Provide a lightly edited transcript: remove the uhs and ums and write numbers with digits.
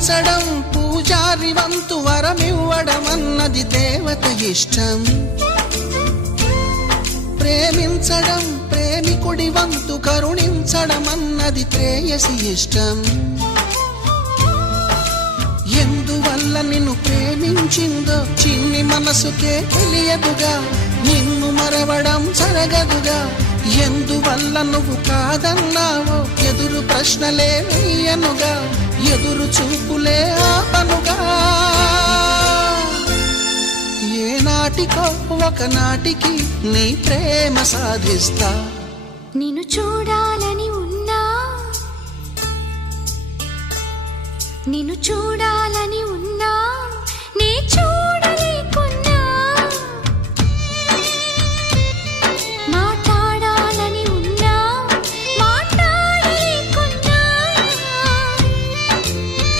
పూజించడం పూజారి వంతు వరమివ్వడం అన్నది దేవత ఇష్టం. ప్రేమించడం ప్రేమికుడి వంతు కరుణించడం అన్నది ప్రేయసి ఇష్టం. ఎందువల్ల నిన్ను ప్రేమించిందో చిన్ని మనసుకే తెలియదుగా, నిన్ను మరవడం జరగదుగా. ఎందువల్ల నువ్వు కాదన్నావో ఎదురు ప్రశ్నలే వేయనుగా, ఎదురు చూపులే ఆపనుగా. ఏనాటికో ఒకనాటికి నీ ప్రేమ సాధిస్తా. నిన్ను చూడాలని ఉన్నా, నిన్ను చూడాలని ఉన్నా, నీ